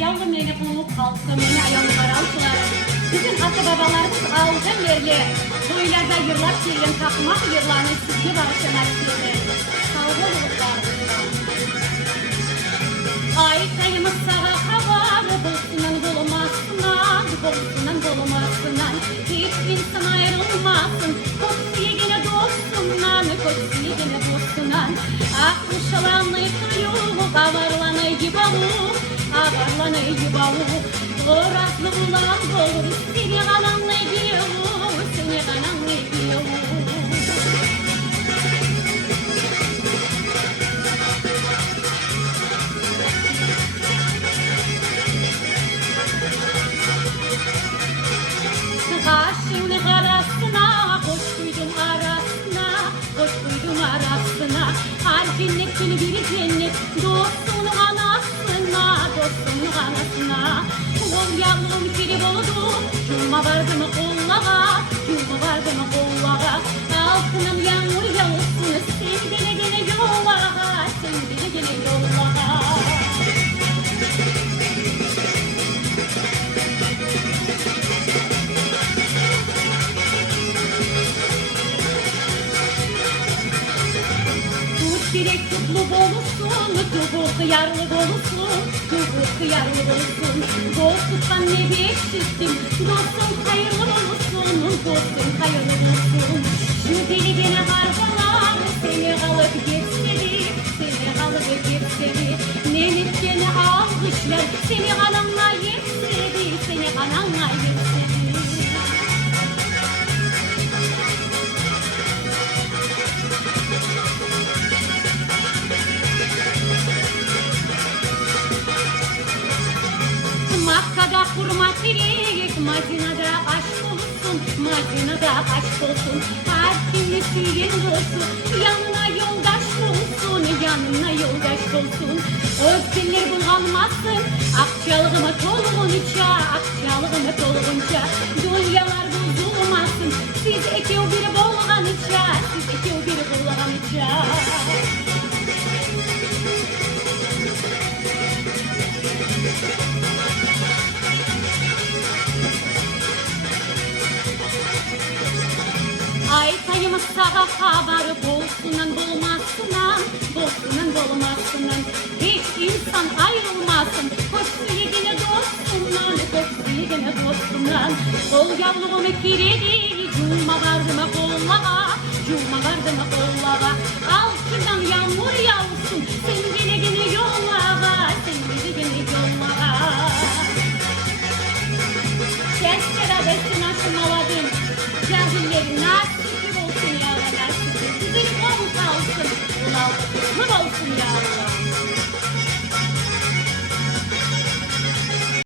yavrum neyine bunu kalktım, neyine ayağımı karaltılar. Bizim ata babalarımız aldı verli. Köylərdə yırlar kilin takmaq yırlarını sizgi barışına kilin. Sağ olurlar. Ay sayımız sağa havar, bolsunan dolmasından, bolsunan dolmasından. Hiç insan ayrılmasın, koçsu yegine dostundan, koçsu yegine dostundan. Akmışalanı kuyuğu, avarlanı gibavu, avarlanı gibavu. Orazlı bulan olur, seni kalanlı giyavu, seni kalanlı giyavu. Kaşını arasına, koş duydum arasına, koş duydum arasına. Her cennetin bir cennet, dostunun anasına, dostunun anasına. Kol yavrum kiri oldu, cuma vardı mı kollağa, cuma vardı mı kollağa. Altınım yağmur yağsın, sen gene gene yollağa, sen gene gene yollağa. Direk kutlu olsun, tuğu hıyarlı olsun, tuğu hıyarlı olsun. Dostluktan ne bekçisin, dostum hayırlı olsun, dostum hayırlı olsun. Şu deli beni harcalar, seni alıp geçseli, seni alıp geçseli. Nenet beni almışlar, seni ananla yetseli, seni ananla yetseli. Makka'da hurmat gerek, Madina'da aşk olsun, Madina'da aşk olsun. Her kimisi yerinde olsun, yanına yoldaş olsun, yanına yoldaş olsun. Özgürler bulunmasın, akçalığıma dolgunca, akçalığıma dolgunca. Dünyalar bozulmasın, siz iki o biri bolğanıca, siz iki o biri bolğanıca. Ay sayımız sağa haber, bolsunan bulmasından, bolsunan bulmasından. Hiç insan ayrılmasın, koçsu yegine dostundan, koçsu yegine dostundan. Kol yavrumu kiredi, cuma vardı mı kollağa, cuma vardı mı kollağa. Altından yağmur yağsın, sen gene gene yollağa, sen gene gene yollağa. Gençlere besin aşımaladın, cahillerin nasip olsun ya, nasip. Sizin olsun, olsun ya.